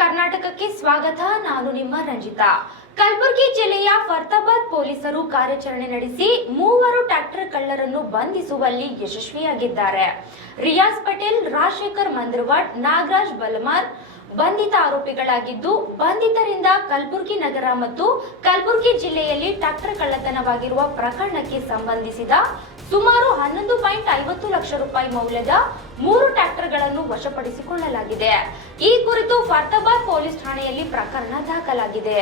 ಕರ್ನಾಟಕಕ್ಕೆ ಸ್ವಾಗತ. ನಾನು ನಿಮ್ಮ ರಂಜಿತಾ. ಕಲಬುರಗಿ ಜಿಲ್ಲೆಯ ಫರ್ತಾಬಾದ್ ಪೊಲೀಸರು ಕಾರ್ಯಾಚರಣೆ ನಡೆಸಿ ಮೂವರು ಟ್ರ್ಯಾಕ್ಟರ್ ಕಳ್ಳರನ್ನು ಬಂಧಿಸುವಲ್ಲಿ ಯಶಸ್ವಿಯಾಗಿದ್ದಾರೆ. ರಿಯಾಜ್ ಪಟೇಲ್, ರಾಜಶೇಖರ್ ಮಂದ್ರವಾಡ್, ನಾಗರಾಜ್ ಬಲಮಾರ್ ಬಂಧಿತ ಆರೋಪಿಗಳಾಗಿದ್ದು, ಬಂಧಿತರಿಂದ ಕಲಬುರಗಿ ನಗರ ಮತ್ತು ಕಲಬುರಗಿ ಜಿಲ್ಲೆಯಲ್ಲಿ ಟ್ರ್ಯಾಕ್ಟರ್ ಕಳ್ಳತನವಾಗಿರುವ ಪ್ರಕರಣಕ್ಕೆ ಸಂಬಂಧಿಸಿದ ಸುಮಾರು ಹನ್ನೊಂದು ಪಾಯಿಂಟ್ ಐವತ್ತು ಲಕ್ಷ ರೂಪಾಯಿ ಮೌಲ್ಯದ ಮೂರು ಟ್ರ್ಯಾಕ್ಟರ್ಗಳನ್ನು ವಶಪಡಿಸಿಕೊಳ್ಳಲಾಗಿದೆ. ಈ ಕುರಿತು ಫರ್ತಾಬಾದ್ ಪೊಲೀಸ್ ಠಾಣೆಯಲ್ಲಿ ಪ್ರಕರಣ ದಾಖಲಾಗಿದೆ.